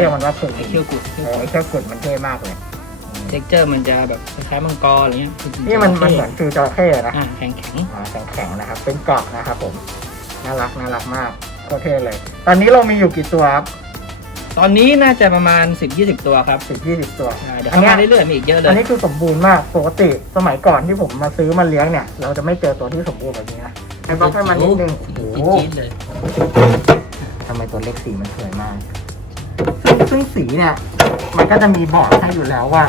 เรียกมันว่าสุดไอเคียวกุดเออไอ้เจ้ากุดมันเท่มากเลยเท็กเจอร์มันจะแบบคล้ายๆมังกรอะไรเงี้ยนี่มันมันเหมือนฟิวจระเข้นะอ่าแข็งแข็งอ่าแข็งๆนะครับ เป็นเกาะนะครับผมน่ารักน่ารักมากโคตรเท่เลย ตอนนี้เรามีอยู่กี่ตัวครับๆตอนนี้น่าจะประมาณ 10-20 ตัวครับสิบยี่สิบตัวใช่เดี๋ยวอันเข้าเนี้ยมาเรื่อยๆมีอีกเยอะเลอันยนี้คือสมบูรณ์มาก ปกติสมัยก่อนที่ผมมาซื้อมาเลี้ยงเนี่ย เราจะไม่เจอตัวที่สมบูรณ์แบบนี้นะให้บล็อกให้มันนิดนึงโอ้โหจี๊ดๆเลยทำไมตัวเล็กสีมันสวยมาก ซึ่งซึ่งสีเนี่ย มันก็จะมีบอกให้อยู่แล้วว่า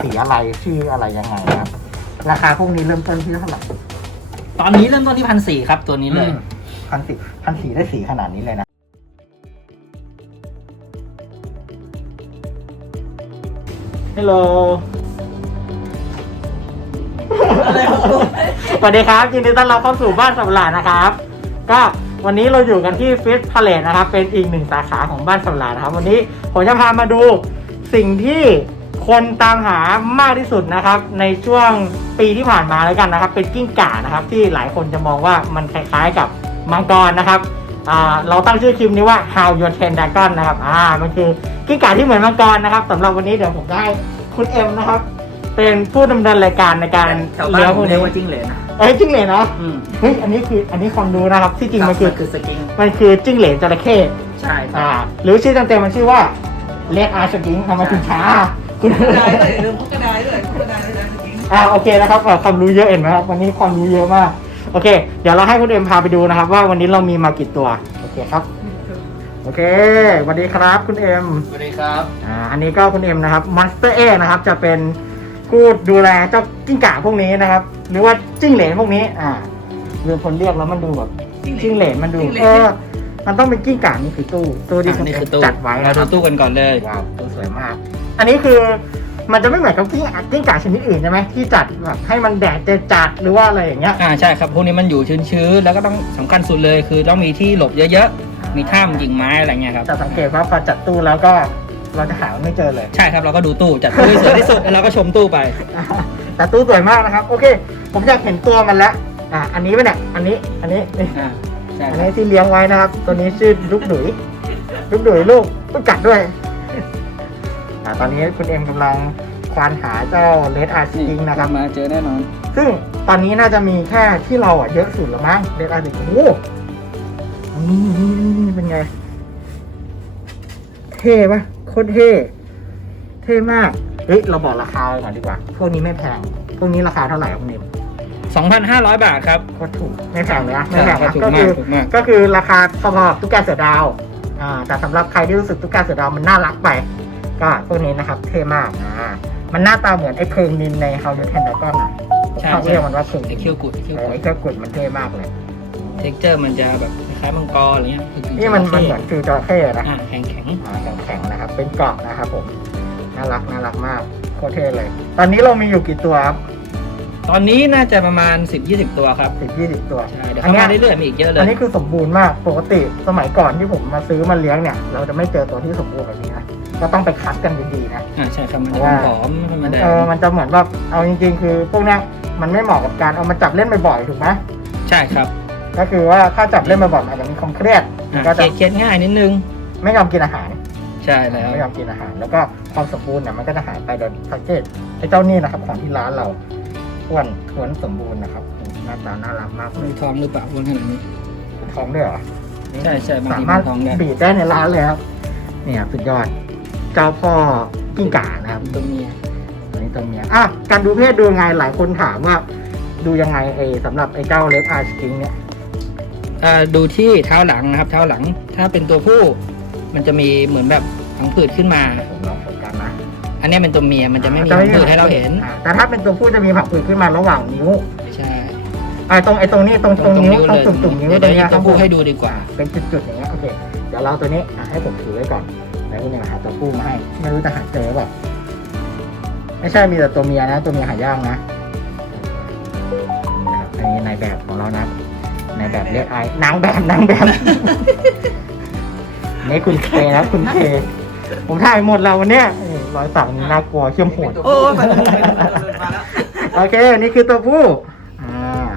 สีอะไรชื่ออะไรยังไงนะครับราคาพวกนี้เริ่มต้นที่เท่าไหร่ตอนนี้เริ่มต้นที่พันสี่ครับ ตัวนี้เลยพันสีพันสีได้สีขนาดนี้เลยนะฮัลโหลสวัสดีครับยินดีต้อนรับเข้าสู่บ้านสับหลาดนะครับ ก็ วันนี้เราอยู่กันที่ฟิตพาเลตนะครับ เป็นอีกหนึ่งสาขาของบ้านสับหลาดนะครับ วันนี้ผมจะพามาดูสิ่งที่คนตามหามากที่สุดนะครับ ในช่วงปีที่ผ่านมาแล้วกันนะครับ เป็นกิ้งก่านะครับ ที่หลายคนจะมองว่ามันคล้ายๆกับมังกรนะครับเราตั้งชื่อคลิปนี้ว่า How Your Ten Dragon นะครับ อ่า มันคือกิ้งก่าที่เหมือนมังกรนะครับสำหรับวันนี้เดี๋ยวผมได้คุณเอ็มนะครับ เป็นผู้ดำเนินรายการในการแถวบ้านเลี้ยงผพวมกเรียนี้กว่าจิ้งเหลนนะเอ้ยจิ้งเหลนเนาะอืมเฮ้ยอันนี้คืออันนี้ความรู้นะครับที่จริงมันคือคือสกิงมันคือจิ้งเหลนจระเข้ใช่ครัอ่าบหรือชื่อเต็มๆมันชื่อว่าเลดอาร์ชกิงทำไมถึงช้าคุณกระดาษด้วยลืมพกกระดาษด้วยพกกระดาษด้วยนะจริงอ่าโอเคนะครับอ่าความรู้เยอะเห็นไหมครับวันนี้ความรู้เยอะมากโอเค เดี๋ยวเราให้คุณเอ็มพาไปดูนะครับ ว่าวันนี้เรามีมากี่ตัวโอเคครับโอเคสวัสดีครับคุณเอ็มสวัสดีครับอ่าอันนี้ก็คุณเอ็มนะครับมอนสเตอร์เอนะครับจะเป็น ผู้ดูแลเจ้ากิ้งก่าพวกนี้นะครับ หรือว่าจิ้งเหลนพวกนี้ อ่าเรือคนเรียกแล้วมันดูแบบจิ้งเหลนมันดูเออมันต้องเป็นกิ้งก่านี่คือตู้ตู้ที่อ่าคุณนี่เอ็คืมอตู้จัดไว้เรานะคดูรับตู้กันก่อนเลยว้าวตู้สวยมาก อันนี้คือมันจะไม่เหมือนกับกิ้งกิ้งก่าชนิดอื่นใช่ไหมที่จัดแบบให้มันแดดจัดๆหรือว่าอะไรอย่างเงี้ยอ่าใช่ครับพวกนี้มันอยู่ชื้นๆแล้วก็ต้องสำคัญสุดเลยคือต้องมีที่หลบเยอะๆมีถ้ำกิ่งไม้อะไรเงี้ยครับจะสังเกตว่าพอจัดตู้แล้วก็ เราจะหาไม่เจอเลย ใช่ครับเราก็ดูตู้จัดตู้ให้สวยที่สุดแล้วเราก็ชมตู้ไป แต่ตู้สวยมากนะครับ โอเค ผมอยากเห็นตัวมันแล้วอะอันนี้ปะเนี่ยอันนี้อันนี้นี่อ่าใช่อันครันี้บที่เลี้ยงไว้นะครับ ตัวนี้ชื่อลูกดุยลูกดุยลูกลูกกัดด้วยอะตอนนี้คุณเอ็มกำลังควานหาเจ้าเลดอาร์ซิงนะครับ มาเจอแน่นอน ซึ่งตอนนี้น่าจะมีแค่ที่เราอะเยอะสุดแล้วมั้งเลดอาร์ซิงโอ้โหนี่นี่นี่เป็นไง เท่ปะโค ตรเท่เท่มากเฮ้ยเราบอกราคาก่อนดีกว่า พวกนี้ไม่แพง พวกนี้ราคาเท่าไหร่ครับคุณเอ็ม2,500 บาทครับ โคตรถูกไม่แพงเลยนะไม่แพงนะถูกก็มาคืกอถูกมาก ก็คือราคาพอๆกับตุ๊กแกเสือดาวอ่าแต่สำหรับใครที่รู้สึกตุ๊กแกเสือดาวมันน่ารักไป ก็พวกนี้นะครับเท่มากอ่ามันหน้าตาเหมือนไอ้เพิงนินใน How You Can Dragon อะใช่ เขาเรียกมันว่าเพิงไอนิน เคียวกุดไอเคียวเออกุด ไอ้เจ้ากุดมันเท่มากเลย เท็กเจอร์มันจะแบบคล้ายๆมังกรอะไรเงี้ยคือนี่มันมันเหมือนฟิวจระเข้นะอ่าแข็งแข็งอ่าแข็งๆนะครับ เป็นเกาะนะครับผมน่ารักน่ารักมากโคตรเท่เลย ตอนนี้เรามีอยู่กี่ตัวครับๆตอนนี้น่าจะประมาณ 10-20 ตัวครับสิบยี่สิบตัวใช่เดี๋ยวเข้ามาเรื่อยๆมีอีกเยอะเลอันยนี้คือสมบูรณ์มากปกติสมัยก่อนที่ผมมาซื้อมาเลี้ยงเนี่ย เราจะไม่เจอตัวที่สมบูรณ์แบบนี้นะก็ต้องไปคัดกันดีๆนะอ่าใช่ครับมันเพจะราะว่าผอมๆธรรมดาเออมันจะเหมือนแบบเอาจริง ๆ คือพวกเนี้ยมันไม่เหมาะกับการเอามาจับเล่นบ่อยๆถูกไหมใช่ครับ ก็คือว่าถ้าจับเล่นบ่อยๆมันอาจจะมีความเครียดมันก็อ่าจะเครียดง่ายนิดนึง ไม่ยอมกินอาหาร ใช่แล้ว ไม่ยอมกินอาหาร แล้วก็ความสมบูรณ์เนี่ยมันก็จะหายไปโดยสังเกตไอ้เจ้านี่นะครับ ของที่ร้านเราอ้วนท้วนสมบูรณ์นะครับหน้าตาน่ารักมากเลมียท้องหรือเปล่าวนขนาดนี้ ท้องด้วยเหรอ ใช่ใช่บางสาทีมารถมันท้องได้บีบได้ในร้านเลยครับ เนี่ยสุดยอด เจ้าพ่อกิ้งก่านะครับตัวเมียตัวนี้ตัวเมียอะการดูเพศดูยังไงหลายคนถามว่า ดูยังไงไอ้สำหรับไอ้เจ้าเลดอาร์สกิงเนี่ยอ่า ดูที่เท้าหลังนะครับ เท้าหลังถ้าเป็นตัวผู้ มันจะมีเหมือนแบบผังผืดขึ้นมา ผมลองโฟกัสนะอันเนี้ยเป็นตัวเมียมันจะไม่มีอ่าผังผืดให้เราเห็นอ่าแต่ถ้าเป็นตัวผู้จะมีผักผืดขึ้นมาระหว่างนิ้วใช่ไอ้ตรงไอ้ตรงนี้ตรงตรงนิ้วตรงเลยตุ่มตุ่มๆนิ้วเดี๋ยวตรงเดี๋เนี้ยยวครับตัวผู้ให้ดูดีกว่า เป็นจุดๆอย่างเงี้ยโอเคเดี๋ยวเราตัวนี้อะให้ผมถือไว้ก่อนแล้วนี่เนี่ยหาตัวผู้มาให้ไม่รู้จะหาเจอหรือเปล่าไม่ใช่มีแต่ตัวเมียนะ ตัวเมียหายากนะนี่นะครับอันนี้นายแบบของเรานะ นายแบบเรียกไอ้นางแบบนางแบบ นี่คุณเคนะคุณเค ผมถ่ายหมดแล้ววันเนี้ยนี่รอยสักนี่น่ากลัวเชื่อมโหดๆโอ้ยมาแล้วมาแล้วโอเค นี่คือตัวผู้ อ่า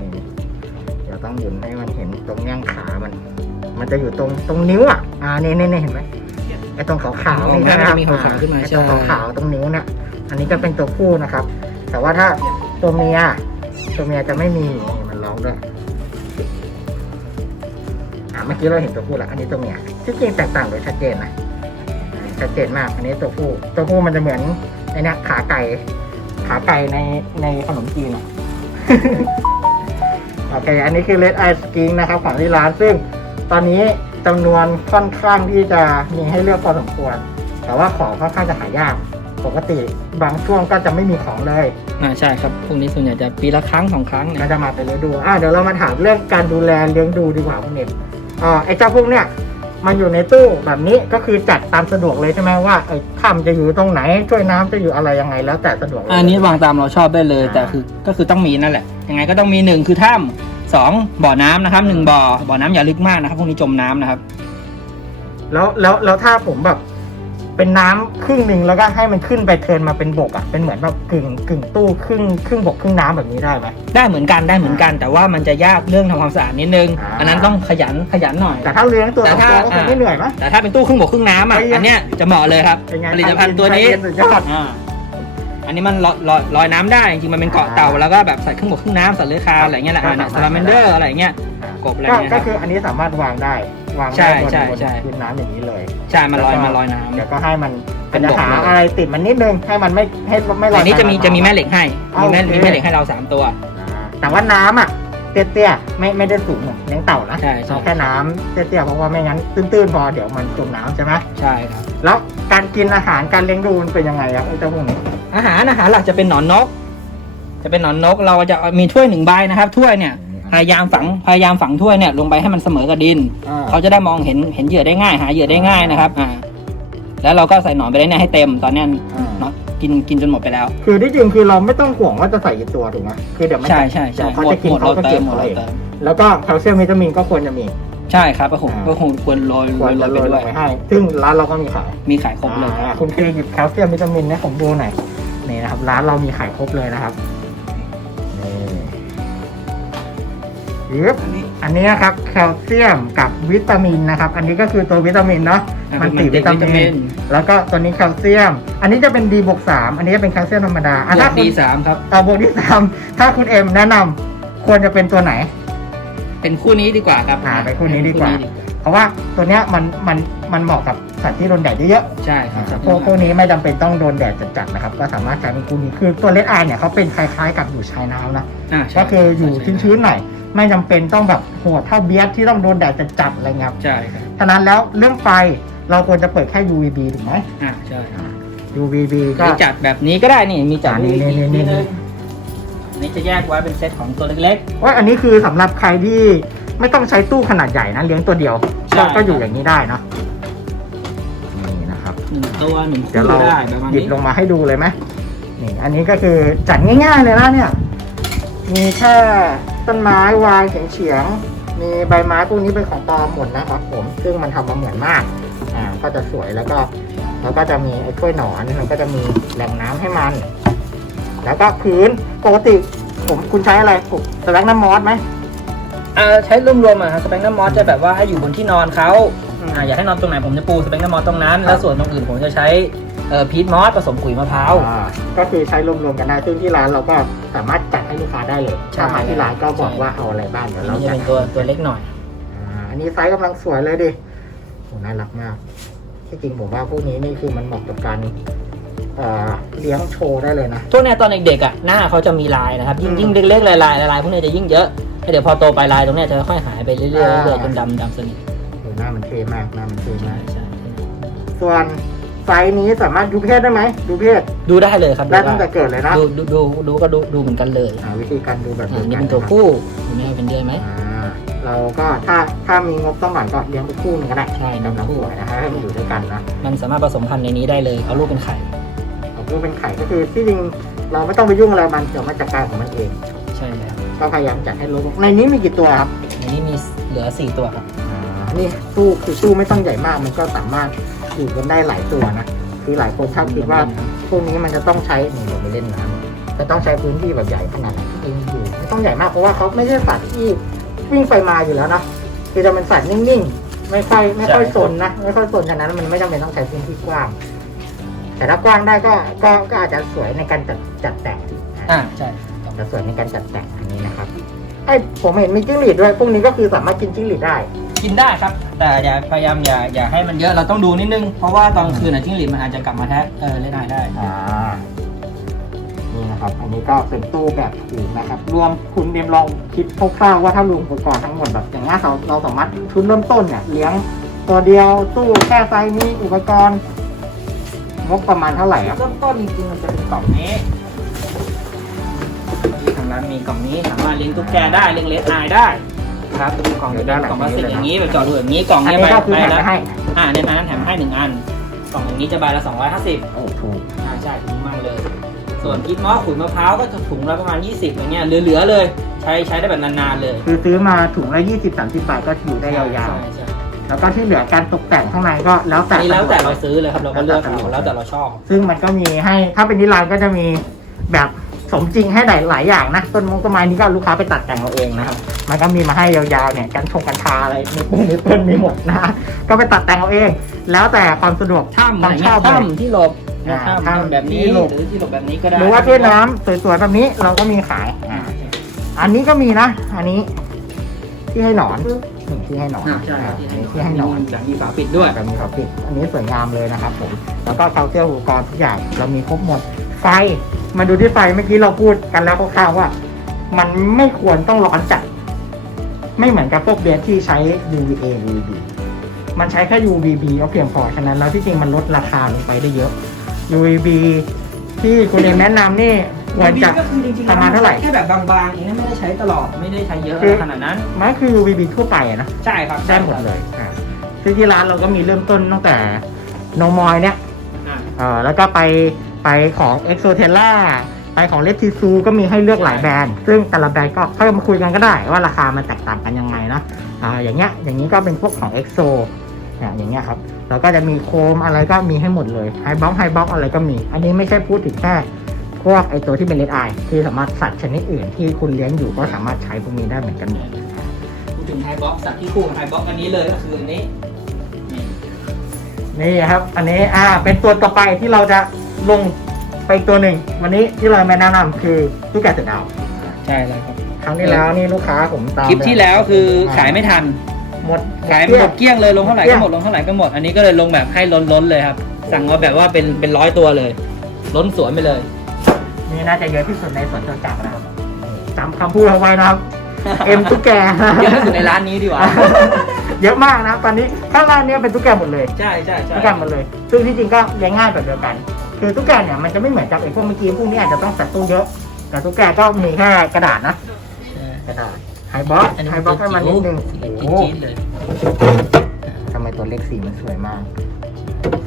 นี่เดี๋ยวต้องหมุนให้มันเห็นตรงแง่งขา มัน มันจะจะอยู่ตรงตรงนิ้วอะ อ่า นี่นี่นี่เห็นไหมไอ้ตรงขาวๆนี่มันนะคจะรับมีขาวๆขึ้นมาไอ้ใช่ตรงขาวๆตรงนิ้วเนี่ย อันนี้ก็เป็นตัวผู้นะครับ แต่ว่าถ้าตัวเมีย ตัวเมียจะไม่มีนี่มันร้องด้วยอ่าเมื่อกี้เราเห็นตัวผู้ล้วอันนี้ตัวเมียที่จริงแตกต่างโดยชัดเจนนะชัดเจนมาก อันนี้ตัวผู้ ตัวผู้มันจะเหมือนไอ้นี่ขาไก่ ขาไก่ในในขนมจีนอะโอเค อันนี้คือ Red Eye Skin นะครับ ของที่ร้าน ซึ่งตอนนี้จำนวนค่อนข้างที่จะมีให้เลือกพอสมควร แต่ว่าของค่อนข้างจะหายาก ปกติบางช่วงก็จะไม่มีของเลยอ่าใช่ครับพวกนี้ส่วนใหญ่จะปีละครั้งสองครั้งเนี่ก็ยจะมาเป็นฤดูอะเดี๋ยวเรามาถามเรื่องการดูแลเลี้ยงดูดีกว่าคุณเอกอ่าไอ้เจ้าพวกเนี้ยมันอยู่ในตู้แบบนี้ก็คือจัดตามสะดวกเลยใช่ไหมว่าไอ้ถ้ำจะอยู่ตรงไหนช่วยน้ำจะอยู่อะไรยังไงแล้วแต่สะดวกเลย อันนี้วางตามเราชอบได้เลย อ่า แต่คือก็คือต้องมีนั่นแหละยังไงก็ต้องมีหนึ่งคือถ้ำสองบ่อน้ำนะครับหนึ่งบ่อบ่อน้ำอย่าลึกมากนะครับพวกนี้จมน้ำนะครับ แล้วแล้วแล้วถ้าผมแบบ เป็นน้ำครึ่งหนึ่งแล้วก็ให้มันขึ้นไปเทิร์นมาเป็นบกอะเป็นเหมือนแบบกึ่งกึ่งตู้ครึ่งครึ่งบกครึ่งน้ำแบบนี้ได้ไหมได้เหมือนกันได้เหมือนกันแต่ว่ามันจะยากเรื่องทำความสะอาดนิดนึงอ่าอันนั้นต้องขยันขยันหน่อย แต่ถ้าเลี้ยงตัวแต่สองถ้าตัวก็คงไม่เหนื่อยมั้ยแต่ถ้าเป็นตู้ครึ่งบกครึ่งน้ำอะไอ้ยะอันเนี้ยจะเหมาะเลยครับเป็นไงผลิตภัณฑ์ตัวนี้ไอเย็สุดยอดอ่าอันนี้มันลอยลอยลอยน้ำได้จริงๆมันเป็นเกาะเต่าแล้วก็แบบใส่ครึ่งบกครึ่งน้ำสัตว์เลื้อยคลานอะไรเงี้ยแหละก็อ่าสามารถซาลาเมนเดอร์อะไรเงี้ยกบอะไรก็เงี้ยคก็รับคืออันนี้สามารถวางได้ วางใช่ได้บนใช่บนใช่ พื้นน้ำอย่างนี้เลยใช่มันลอยมาลอยน้ำ เดี๋ยวก็ให้มันเป็เป็นนจะบกหาเลยอะไรติดมันนิดนึงให้มันไม่ให้ไม่ลอยอันนี้จะมีไป จะมีแม่เหล็กให้มีแม่โอเค มีแม่เหล็กให้เราสามตัว อ่าแต่ว่าน้ำอะเตี้ยๆไม่ไม่ได้สูงเหมือนเลี้ยงเต่านะใช่ใช่ เอาแค่น้ำเตี้ยๆเพราะว่าไม่งั้นตื้นๆพอเดี๋ยวมันจมน้ำใช่ไหมใช่ครับ แล้วการกินอาหารการเลี้ยงดูมันเป็นยังไงครับไอ้เจ้าพวกนี้อาหารอาหารหลักจะเป็นหนอนนก จะเป็นหนอนนกเราจะมีถ้วยหนึ่งใบนะครับถ้วยเนี่ย พยายามฝังพยายามฝังถ้วยเนี่ยลงไปให้มันเสมอกับดิน อ่าเขาจะได้มองเห็นเห็นเหยื่อได้ง่าย หาเหยื่อได้ง่ายนะครับอ่าแล้วเราก็ใส่หนอนไปได้เนี่ยให้เต็มตอนเนี้ยอ่าเนาะกินกินจนหมดไปแล้ว คือที่จริงคือเราไม่ต้องห่วงว่าจะใส่กี่ตัวถูกไหมคือเดี๋ยวมันใช่จะใช่ใช่เดี๋ยวเขาหมดจะกินหมดเขาเราก็เติเก็มบหมดเอาเราเองเติมแล้วก็แคลเซียมวิตามินก็ควรจะมีใช่ครับก็คงอ่าก็คงควรโรยควรโรจะยโรไปยลด้วยงไปให้ ซึ่งร้านเราก็มีขาย มีขายครบเลย อ่าคุณเคยหยิบแคลเซียมวิตามินเนี่ยผมดูหน่อยนี่นะครับร้านเรามีขายครบเลยนะครับ บอันนี้อันนี้นะครับแคลเซียมกับวิตามินนะครับ อันนี้ก็คือตัววิตามินเนาะอ่ามันมันติติวิดตาวิตามิมิน น แล้วก็ตัวนี้แคลเซียม อันนี้จะเป็นดีบวกสามอันนี้จะเป็นแคลเซียมธรรมดาอะบวถ้ากคุณดีสามครับเอาบวกที่สามถ้าคุณเอ็มแนะนำควรจะเป็นตัวไหน เป็นคู่นี้ดีกว่าครับอ่าเป็นคู่นี้ดีกว่าเพราะว่าตัวเนี้ยมันมันมันเหมาะกับสัตว์ที่โดนแดดเยอะใช่ครับๆพวกพวกนี้ไม่จำเป็นต้องโดนแดดจัดๆนะครับ ก็สามารถใช้เป็นคู่นี้คือตัวเลดไอเนี่ยเขาเป็นคล้ายๆกับอยู่ชายน้ำนะ อ่าใช่ก็คืออยู่ใช่ชื้นๆหน่อย ไม่จำเป็นต้องแบบโหดเท่าเบียสที่ต้องโดนแดดจัดๆอะไรเงี้ยครับใช่ครับฉะนั้นแล้วเรื่องไฟเราควรจะเปิดแค่ UVB ถูกไหมอ่าใช่ UVB ก็มีจัดแบบนี้ก็ได้นี่มีจัดอ่านี่นี่นี่นี่อันนี้จะแยกไว้เป็นเซตของตัวเล็กว่าอันนี้คือสำหรับใครที่ไม่ต้องใช้ตู้ขนาดใหญ่นะเลี้ยงตัวเดียวใช่ก็ก็อยู่อย่างนี้ได้เนอะนี่นะครับๆหนึ่งตัวหนึ่งเดี๋ยวคู่เราได้ประมาณหยิบนี้ลงมาให้ดูเลยไหมนี่ อันนี้ก็คือจัดง่ายๆเลยนะเนี่ย มีแค่ ต้นไม้วางเฉียงๆมีใบไม้พวกนี้เป็นของปลอมหมดนะครับผม ซึ่งมันทำมาเหมือนมาก อ่า ก็จะสวยแล้วก็แล้วก็จะมีไอ้ถ้วยหนอนมันก็จะมีแหล่งน้ำให้มัน แล้วก็พื้นปกติผมคุณใช้อะไรปลูกสแลกน้ำมอสไหมอ่าใช้รวมๆอะสเปกน้ำมอสจะแบบว่าให้อยู่บนที่นอนเขาอ่าอยากให้นอนตรงไหนผมจะปูสเปกน้ำมอสตรงนั้น แล้วส่วนตรงอื่นผมจะใช้ เอ่อพีทมอสผสมขุยมะพร้าวอ่าก็คือใช้รวมๆกันได้ซึ่งที่ร้านเราก็สามารถจัดให้ลูกค้าได้เลยใช่ ถ้ามาที่ร้านก็บอกใช่ว่าเอาอะไรบ้างเดี๋ยวอันเรานี้จะจัดเป็นตัวตัวเล็กหน่อย อ่าอันนี้ไซส์กำลังสวยเลยดิโหน่ารักมากที่จริงผมว่าพวกนี้นี่คือมันเหมาะกับการเอ่อเลี้ยงโชว์ได้เลยนะตัวเนี้ยตอนเด็กๆอะหน้าเขาจะมีลายนะครับ ยิ่งอืมยิ่งเล็กๆลายลายลายพวกเนี้ยจะยิ่งเยอะแล้วเดี๋ยวพอโตไปลายตรงเนี้ยจะค่อยๆหายไปเรื่อยๆเรื่อยอ่าๆจนดำดำสนิทโหหน้ามันเท่มากหน้ามันเท่ใช่มากใช่ส่วน ไซส์นี้สามารถดูเพศได้ไหมดูเพศ ดูได้เลยครับได้ตั้งแต่เกิดเลยนะดูดูดูดูก็ดูดูเหมือนกันเลยอ่าวิธีการดูแบบอ่าเดียวนี่กัเป็นตัวะครับผู้เห็นไหมเป็นเดือนไหมอ่าเราก็ถ้าถ้ามีงบต้องหน่อยก็เลี้ยงเป็นคู่หนึงก็ได้ใช่กำลังคู่สวยนะฮะให้มันอยู่ด้วยกันนะ มันสามารถผสมพันธุ์ในนี้ได้เลยเอาลูกเป็นไข่เอาลูกเป็นไข่ก็คือที่จริงเราไม่ต้องไปยุ่งอะไรมันเดี๋ยวมันจัดการของมันเองใช่แล้วก็พยายามจัดให้ลูกในนี้มีกี่ตัวครับในนี้มีเหลือสี่ตัวครับอ่านี่ตู้คือตู้ไม่ต้องใหญ่มากมันก็สามารถ อยู่กันได้หลายตัวนะคือหลายคนชอบคิดว่าพวกนี้มันจะต้องใช้นี่เราไปเล่นน้ำจะต้องใช้พื้นที่แบบใหญ่ขนาดไหนจริงอยู่ไม่ต้องใหญ่มากเพราะว่าเขาไม่ใช่สัตว์ที่วิ่งไปมาอยู่แล้วนะคือจะเป็นสัตว์นิ่งๆ ไม่ค่อยไม่ค่อยใช่สนนะไม่ค่อยสนฉะนั้นมันไม่จำเป็นต้องใช้พื้นที่กว้าง แต่ถ้ากว้างได้ก็ก็ก็อาจจะสวยในการจัดจัดแต่งอ่าใช่จะสวยในการจัดแต่งอันนี้นะครับไอ้ผมเห็นมีจิ้งหรีดด้วยพวกนี้ก็คือสามารถกินจิ้งหรีดได้ กินได้ครับ แต่อย่าพยายามอย่าอย่าให้มันเยอะเราต้องดูนิดนึง เพราะว่าตอนกลางคืนน่ะจิ้งหรีดมันอาจจะกลับมาแทะเออเล่นได้ได้ อ่านี่นะครับ อันนี้ก็เป็นตู้แบบถูกนะครับ รวมคุณเดมลองคิดคร่าวๆว่าถ้ารวมอุปกรณ์ทั้งหมดแบบอย่างนี้ยเราเราสามารถทุนเริ่มต้นเนี่ยเลี้ยงตัวเดียวตู้แค่ไซส์นี้อุปกรณ์งบประมาณเท่าไหร่ครับ เริ่มต้นจริงๆมันจะเป็นกล่องนี้ที่ทางร้านมีกล่องนี้สามารถเลี้ยงตุ๊กแกได้เลี้ยงเลสไอได้ ครับกล่องจะเป็นกล่องพลาสติกอย่างนี้แบบเจอดรูแบบนี้กล่องอันเนี้ยนี้ใบก็คือใบแถมละมาให้อ่าในนั้นแถมให้หนึ่งอัน กล่องอย่างนี้จะใบละ250โอ้ถูกอ่าใช่ถูกมากเลย ส่วนกิ๊บเมาะขุยมะพร้าวก็จะถุงละประมาณ 20อย่างเงี้ยเหลือๆเลย ใช้ใช้ได้แบบนานๆเลยคือซื้อมาถุงละยี่สิบสามสิบบาทก็อยู่ได้ยาวใช่ใช่ๆ แล้วก็ที่เหลือการตกแต่งข้างในก็แล้วแต่อันนี้แล้วแต่เราซื้อเลยครับเราก็เลือกเอาแล้วแต่เราชอบ ซึ่งมันก็มีให้ถ้าเป็นนิรานดร์ก็จะมีแบบ สมจริงให้หลายหลายอย่างนะต้นมงต้นไม้นี้ก็ลูกค้าไปตัดแต่งเอาเองนะครับมันก็มีมาให้ยาวๆเนี่ยกันชงกันชาอะไรในต้นในต้นมีหมดนะก็ไปตัดแต่งเอาเอง แล้วแต่ความสะดวกถ้ำความชอบถ้ำที่หลบอ่าถ้ำถ้ำถ้ำแบบนี้ที่หลบหรือที่หลบแบบนี้ก็ได้หรือว่าที่น้ำสวยๆแบบนี้เราก็มีขายอ่าอันนี้ก็มีนะ อันนี้ ที่ให้หนอนนี่ที่ให้หนอนอ่าใช่ครับอันนี้ที่ให้หนอนจะมีฝาปิดด้วยแบบมีฝาปิด อันนี้สวยงามเลยนะครับผมแล้วก็เคาน์เตอร์อุปกรณ์ทุกอย่างเรามีครบหมด ไฟ มาดูที่ไฟเมื่อกี้เราพูดกันแล้วคร่าวๆว่า มันไม่ควรต้องร้อนจัด ไม่เหมือนกับพวกเบสที่ใช้ UVA UVB มันใช้แค่ UVB ก็เพียงพอฉะนั้นแล้วที่จริงมันลดราคาลงไปได้เยอะ UVB ที่คุณเองแนะนำนี่ควรจะก็คือจริงๆประมาณเท่าไหร่แค่แบบบางๆเองนะไม่ได้ใช้ตลอดไม่ได้ใช้เยอะคือขนาดนั้นมันคือ UVB ทั่วไปอะนะใช่ครับได้หมดเลยอ่าซึ่งที่ร้านเราก็มีเริ่มต้นตั้งแต่โนมอยเนี่ยอ่าเออแล้วก็ไป ไปของ e x o t e l l a ไปของเล t ทิซูก็มีให้เลือกหลายแบรนด์ ซึ่งแต่ละแบรนด์ก็ค่อยมาคุยกันก็ได้ว่าราคามันแตกต่างกันยังไงนะอ่าอย่างเงี้ยอย่างนี้ก็เป็นพวกของ EXO เนี่ยอย่างเงี้ยครับแล้วก็จะมีโคมอะไรก็มีให้หมดเลยไฮบ็อกไฮบ็อกอะไรก็มี อันนี้ไม่ใช่พูดถึงแค่พวกไอตัวที่เป็นเลดไอที่สามารถสัตว์ชนิดอื่นที่คุณเลี้ยงอยู่ก็สามารถใช้พวกนี้ได้เหมือนกันหมดพูดถึงไฮบ็อกสัตว์ที่คู่กับไฮบ็อกอันนี้เลยก็คืออันนี้นี่ครับ อันนี้อ่าเป็นตัวต่อไปที่เราจะ ลงไปอีกตัวหนึ่ง วันนี้ที่เรามาแนะนำคือตุ๊กแกเสือดาวใช่เลยครับ ครั้งที่แล้วนี่ลูกค้าผมตามคลิปที่แล้วคือขายไม่ทัน หมดขายเกลี้หมงดเกลี้ยงเลยลงเท่าไหร่ก็หมดลงเท่าไหร่ก็หมด อันนี้ก็เลยลงแบบให้ล้นล้นๆเลยครับ สั่งมาแบบว่าเป็นเป็นร้อยตัวเลย ล้นสวนไปเลย นี่น่าจะเยอะที่สุดในสวนจตุจักรนะครับจำคำพูดเอาไว้นะครับ เอ็มตุ๊กแก เยอะที่สุดในร้านนี้ดีกว่า เยอะมากนะครับตอนนี้ข้างล่างเนี้เป็นตุ๊กแกหมดเลย ใช่ใช่ใช่ตุ๊กแกหมดเลย ซึ่งที่จริงก็เลี้ยงง่ายแบบเดียวกัน คือตุ๊กแกเนี่ยมันจะไม่เหมือนกับไอ้พวกเมื่อกี้พวกนี้อาจจะต้องใส่ตู้เยอะ แต่ตุ๊กแกก็มีแค่กระดาษนะกระดาษไฮบ็อกอันนี้ไฮบ็อกให้มันนิดนึงเล็กโอ้โหจี๊ดๆเลยทำไมตัวเลขสีมันสวยมาก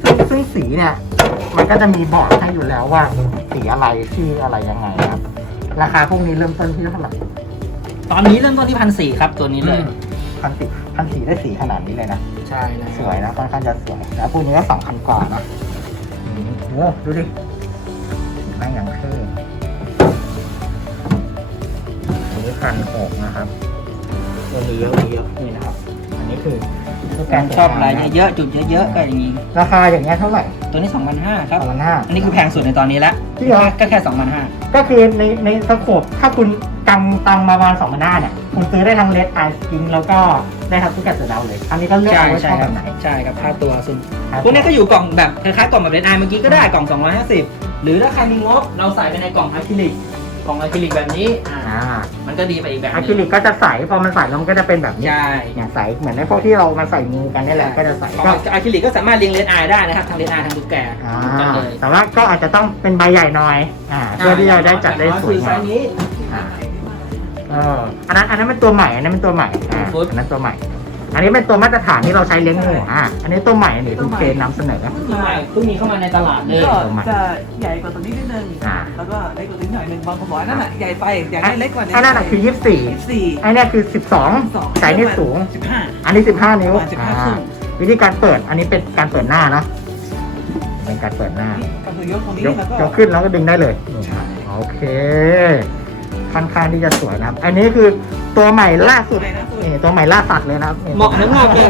ซึ่งซึ่งสีเนี่ย มันก็จะมีบอกให้อยู่แล้วว่าสีอะไรชื่ออะไรยังไงนะครับ ราคาพวกนี้เริ่มต้นที่เท่าไหร่ตอนนี้เริ่มต้นที่พันสี่ครับตัวนี้เลยพันสีพันสีได้สีขนาดนี้เลยนะ ใช่แล้วสวยนะค่อนข้างจะสวยแล้วพวกนี้ก็สองพันกว่านะอืม โอ้ดูดิแม่งอย่างเท่อันนี้พันหกนะครับตัวนี้เยอะมีเยอะนี่นะครับ อันนี้คือการชอบอะไรเยอะๆจุดเยอะๆก็อย่างนี้ ราคาอย่างเงี้ยเท่าไหร่ ตัวนี้ 2,500ครับสองพันห้า อันนี้คือแพงสุดในตอนนี้แล้วจริงเหรอ ก็แค่ 2,500ก็คือในในสโคปถ้าคุณกำตังมาประมาณสองพันห้าเนี่ย คุณซื้อได้ทั้งเลดไอสกินแล้วก็ได้ทั้งตุ๊กแกเสือดาวเลย อันนี้ก็เลือกใช่เอาไว้ชใช่อบคแบรับบไหนใช่ครับค่าตัวซึ่งครับพวกนี้ก็อยู่กล่องแบบคล้ายๆกล่องแบบเลนไอเมื่อกี้ก็ได้กล่อง 250 หรือถ้าใครมีงบเราใส่ไปในกล่องอะคริลิก กล่องอะคริลิกแบบนี้อ่าอ่ามันก็ดีไปอีกแบบหอะนึคริลิงกก็จะใสพอมันใสแล้วมันก็จะเป็นแบบนี้ใช่เนี่ยใสเหมือนในพวกที่เรามาใส่งูกันนี่แหละก็จะใสกล่องก็ อะคริลิกก็สามารถเรียงเลนไอได้นะครับทั้งเลนไอทั้งตุ๊กแกอ่ากันเลยแต่ว่าก็อาจจะต้องเป็นใบใหญ่หน่อยอ่าเพื่อที่จะได้จัดได้สวยคือไซงามส์นี้อ่าเอออันนั้นอันนั้นเป็นตัวใหม่อันนั้นเป็นตัวใหม่อ่าฟุตอันนั้นตัวใหม่ อันนี้เป็นตัวมาตรฐานที่เราใช้เลี้ยงงูอ่าอันนี้ตัวใหม่อันนี้คุณเฟรนนำเสนอใช่เพิ่งมีเข้ามาในตลาดเลย ก็จะใหญ่กว่าตัวนี้นิดนึง อ่า แล้วก็เล็กกว่าตัวนี้หน่อยนึงบางคนบอกว่านั่นแหะใหญ่ไปอยากให้เล็กกว่านี้อันนั้นน่ะคือยี่สิบสี่ยี่สิบสี่ไอ้เนี่ยคือสิบสองสายนี่สูง สิบห้า อันนี้สิบห้านิ้วประมาณ15อ่าครึ่ง วิธีการเปิด อันนี้เป็นการเปิดหน้านะเป็นการเปิดหน้าก็คือยกตรงนี้ยกแล้วก็ยกขึ้นแล้วก็ดึงได้เลยนี่โอเค คค่อนข้างที่จะสวยนะครับ อันนี้คือตัวใหม่ล่าสุดใหม่ล่าสุดนี่ตัวใหม่ล่าสัตว์เลยนะครับนี่เหมาะสำหรับแบบ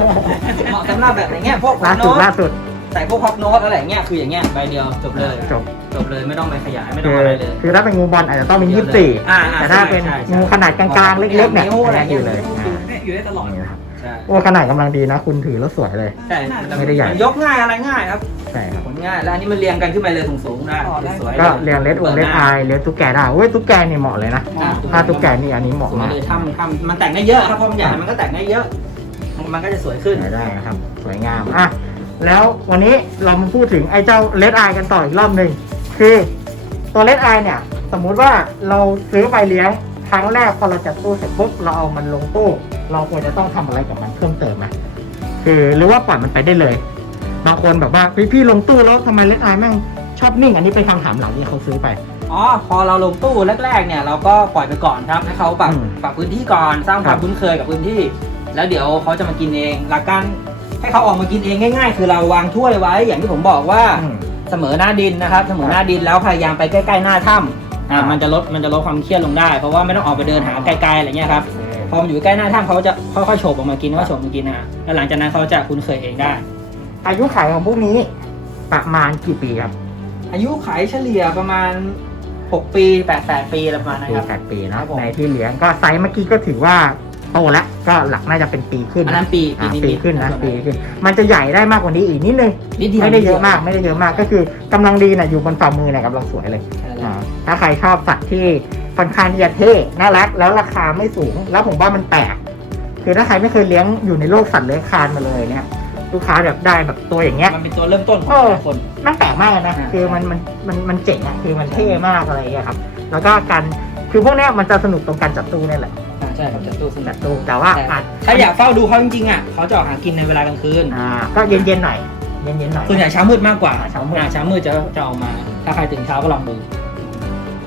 เหมาะสำหรับแบบอย่างเงี้ยพวกล่าโน้สุดตล่าสุดใส่พวกฮอกโน้ตอะไรอย่างเงี้ยคืออย่างเงี้ยใบเดียวจบเลยจบจบเลยไม่ต้องไปขยายไม่ต้คือองอะไรเลยคือถ้าเป็นงูบอลอาจจะต้องเป็นยี่สิบสี่อ่าอ่าแต่ถ้าเป็นใช่ใช่งูขนาดกลางๆเล็กๆเนี่ยนิ้วอะไรอันนี้อยู่เลยนิ้วอ่าเนี่ยอยู่ได้ตลอดนี่นะครับ ใช่โอ้ขนาดกำลังดีนะ คุณถือแล้วสวยเลย ใช่ไม่ได้ใหญ่ยกง่ายอะไรง่ายครับใช่ครับ ผลง่ายแล้วอันนี้มันเรียงกันขึ้นไปเลยสูงๆได้อ๋อได้ สวยๆก็เรียงเลสโอเลสไอเลสตุ๊กแกได้เว้ยตุ๊กแกนี่เหมาะเลยนะอ่าถ้าตุ๊กแกนี่อันนี้เหมาะสวยมากเลยทำทำมันแต่งได้เยอะครับเพราะมันใหญ่มันก็แต่งได้เยอะ มันก็จะสวยขึ้นใช้ได้นะครับ สวยงามอะแล้ววันนี้เรามาพูดถึงไอ้เจ้าเลดไอกันต่ออีกรอบหนึ่งคือตัวเลดไอเนี่ย สมมุติว่าเราซื้อไปเลี้ยงครั้งแรกพอเราจัดตู้เสร็จปุ๊บเราเอามันลงตู้ เราควรจะต้องทำอะไรกับมันเพิ่มเติมไหมคือหรือว่าปล่อยมันไปได้เลย บางคนแบบว่าพี่พี่ลงตู้แล้วทำไมเลดไอแม่งชอบนิ่ง อันนี้เป็นคำถามหลังที่เขาซื้อไปอ๋อพอเราลงตู้แรกๆเนี่ยเราก็ปล่อยไปก่อนครับให้เขาปรับอืมปรับพื้นที่ก่อนสร้างคครัวามบคุ้นเคยกับพื้นที่ แล้วเดี๋ยวเขาจะมากินเองหลักการให้เขาออกมากินเองง่าย ๆ คือเราวางถ้วยไว้ อย่างที่ผมบอกว่าอืมเสมอหน้าดินนะครับ เสมอหน้าดินแล้วพยายามไปใกล้ๆหน้าถ้ำอ่าครับมันจะลดมันจะลดความเครียดลงได้ เพราะว่าไม่ต้องออกไปเดินหาไกลๆอะไรเงี้ยครับ พอมันอยู่ใกล้หน้าถ้ำเขาจะค่อยๆโฉบออกมากินค่อยๆโฉบมากินนะแล้วหลังจากนั้นเขาจะคุ้นเคยเองได้ อายุขัยของพวกนี้ประมาณกี่ปีครับอายุขัยเฉลี่ยประมาณ 6 ปี 8-8 ปีอะไรประมาณนั้นปีครับแปดปีนะครับผมในที่เลี้ยงก็ไซส์เมื่อกี้ก็ถือว่าโตแล้วก็หลักน่าจะเป็นปีขึ้นอันนะนั้นปีอ่านิดๆปีขึ้นนะส่วปีขึ้น มันจะใหญ่ได้มากกว่านี้อีกนิดนึงนิดเดียวไม่ได้เยอะมากไม่ได้เยอะมากก็คือกำลังดีนะอยู่บนฝ่ามือนะกำลังสวยเลยใช่แล้วอ่าถ้าใครชอบสัตว์ที่ ค่อนข้างที่จะเท่น่ารัก แล้วราคาไม่สูง แล้วผมว่ามันแปลกคือถ้าใครไม่เคยเลี้ยงอยู่ในโลกสัตว์เลื้อยคลานมาเลยเนี่ยลูกค้าแบบได้แบบตัวอย่างเงี้ยมันเป็นตัวเริ่มต้นของเออแต่ละคนมันแปลกมากเลยนะอ่าคือมันมันมันมันเจ๋งอะคือมันเท่มากอะไรอย่างเงี้ยครับ แล้วก็การคือพวกเนี้ยมันจะสนุกตรงการจับตู้นี่แหละอ่าใช่ครับจัดตู้สนัจัดบตู้แต่ว่าอาจถ้าอยากเฝ้าดูเขาจริงๆอะเขาจะออกหากินในเวลากลางคืนอ่าก็เย็นๆหน่อยเย็นๆหน่อยส่วนใหญ่เช้ามืดมากกว่าอ่าเช้ามืดอ่เช้ามืดจะจะออกมา ถ้าใครตื่นเช้าก็ลองดู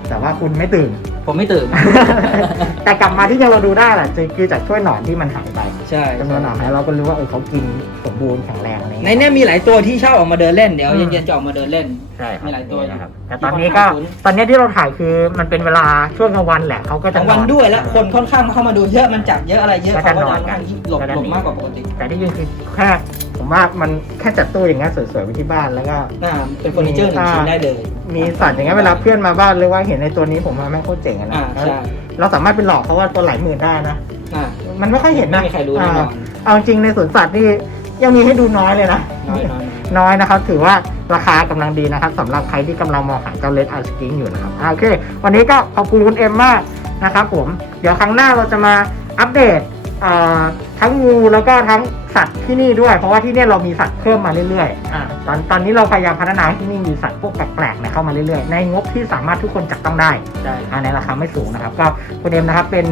แต่ว่าคุณไม่ตื่น ผมไม่ตื่น แต่กลับมาที่ยังเราดูได้แหละคือจากช่วยหนอนที่มันหายไปใช่จำนวนหนอนหายเราก็รู้ว่าเออเขากินสมบูรณ์แข็งแรงอะไรในเงี้ยเนี้ยมีหลายตัวที่ชอบออกมาเดินเล่นเดี๋ยวอืมเย็นๆจะออกมาเดินเล่นใช่ครับมีหลายตัวอยู่นะครับแต่ตอนนี้ก็ตอนนี้ที่เราถ่ายคือมันเป็นเวลาช่วงกลางวันแหละเขาก็จะกลางวันอด้วยแล้วคนค่อนข้างเข้ามาดูเยอะมันจับเยอะอะไรเยอะก็เขาจะก็นจะอนกันหลบก็จะหลบหนีมากกว่าปกติแต่ที่จริงคือแค่ ผมว่ามันแค่จัดตู้อย่างเงี้ยสวยๆไว้ที่บ้านแล้วก็ อ่าเป็นเฟอร์นิเจอร์หนึ่งชิ้นได้เลย มีสัตว์อย่างเงี้ยเวลาเพื่อนมาบ้านเลยว่าเห็นในตัวนี้ผมว่าแม่งโคตรเจ๋งอะนะอ่าใช่เราสามารถไปหลอกเขาว่าตัวหลายหมื่นได้นะ อ่า มันไม่ค่อยเห็นไม่นะมีใครรู้แน่นอนาเอาจริงในสวนสัตว์นี่ยังมีให้ดูน้อยเลยนะน้อยน้อยน้อยนะครับ ถือว่าราคากำลังดีนะครับสำหรับใครที่กำลังมองหาเจ้าเลดไอสกิ้งอยู่นะครับอ่าโอเค วันนี้ก็ขอบคุณคุณเอ็มมากนะครับผม เดี๋ยวครั้งหน้าเราจะมาอัปเดตอ่าทั้งงูแล้วก็ทั้ง สัตว์ที่นี่ด้วย เพราะว่าที่เนี่ยเรามีสัตว์เพิ่มมาเรื่อยๆอ่าตอนตอนนี้เราพยายามพัฒนาให้ที่นี่มีสัตว์พวกแปลกๆเนี่ยเข้ามาเรื่อยๆ ในงบที่สามารถทุกคนจับต้องได้ใช่อ่าในราคาไม่สูงนะครับ ก็คุณเอ็มนะครับเป็น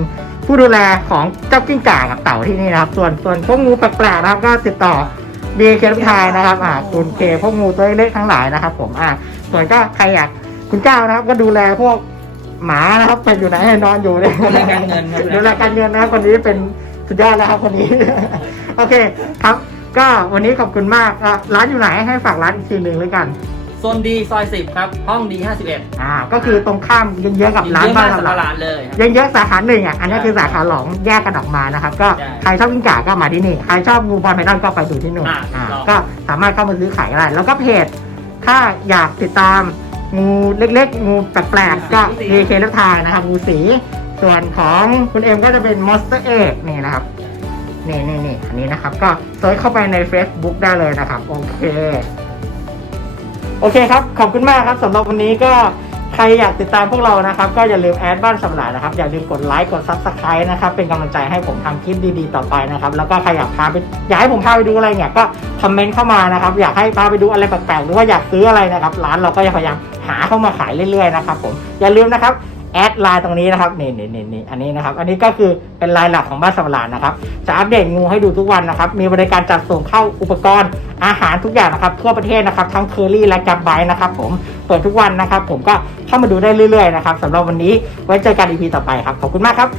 ผู้ดูแลของเจ้ากิ้งก่ากับเต่าที่นี่นะครับ ส่วนส่วนพวกงูแปลกๆนะครับก็ติดต่อบีเคทายนะครับอ่าคุณเคพวกงูตัวเล็กๆทั้งหลายนะครับ ผมอ่าส่วนก็ใครอยากคุณเจ้านะครับ ก็ดูแลพวกหมานะครับไปอยู่ไหนให้นอนอยู่เนี่ยดูแลการเงินครับดูแลการเงินนะครับคนนี้เป็นสุดยอดแล้วครับคนนี้ โอเคครับ ก็วันนี้ขอบคุณมากอะร้านอยู่ไหนให้ฝากร้านอีกทีหนึ่งเลยกันโซนดีซอยสิบครับห้องดีห้าสิบเอ็ดอ่าก็คือตรงข้ามเยื้องๆกับร้านเยอะบ้ามานกตสลาดลาดเลยครับยังเยอะสาขาหนึ่งอะอันนี้ใช่คือสาขาหลองแยกกันออกมานะครับ ก็ใช่ใครชอบกิ้งก่าก็มาที่นี่ใครชอบงูบอลไพดอนก็ไปดูที่นู่นอ่าอ่าลอง ก็สามารถเข้ามาซื้อขายได้แล้วก็เพจถ้าอยากติดตามงูเล็กๆ งูแปลกๆก็มีเคลทายนะครับงูสี ส่วนของคุณเอ็มก็จะเป็นมอสเตอร์เอกนี่นะครับ นี่นี่นี่อันนี้นะครับ ก็เซิร์ชเข้าไปใน Facebook ได้เลยนะครับ โอเค โอเคครับ ขอบคุณมากครับสำหรับวันนี้ก็ใครอยากติดตามพวกเรานะครับ ก็อย่าลืมแอดบ้านสำหรับนะครับ อย่าลืมกดไลค์กดซับสไครต์นะครับ เป็นกำลังใจให้ผมทำคลิปดีๆต่อไปนะครับ แล้วก็ใครอยากพาไปอยากให้ผมพาไปดูอะไรเนี่ยก็คอมเมนต์เข้ามานะครับ อยากให้พาไปดูอะไรแปลกๆหรือว่าอยากซื้ออะไรนะครับ ร้านเราก็จะพยายามหาเข้ามาขายเรื่อยๆนะครับผมอย่าลืมนะครับ แอดไลน์ตรงนี้นะครับนี่นี่นี่นี่อันนี้นะครับ อันนี้ก็คือเป็นไลน์หลักของบ้านสำรานนะครับ จะอัปเดตงูให้ดูทุกวันนะครับ มีบริการจัดส่งเข้าอุปกรณ์อาหารทุกอย่างนะครับทั่วประเทศนะครับ ทั้งเคอรี่และกับไบนะครับ ผมเปิดทุกวันนะครับ ผมก็เข้ามาดูได้เรื่อยๆนะครับสำหรับวันนี้ไว้เจอกันอีพีต่อไปครับขอบคุณมากครับ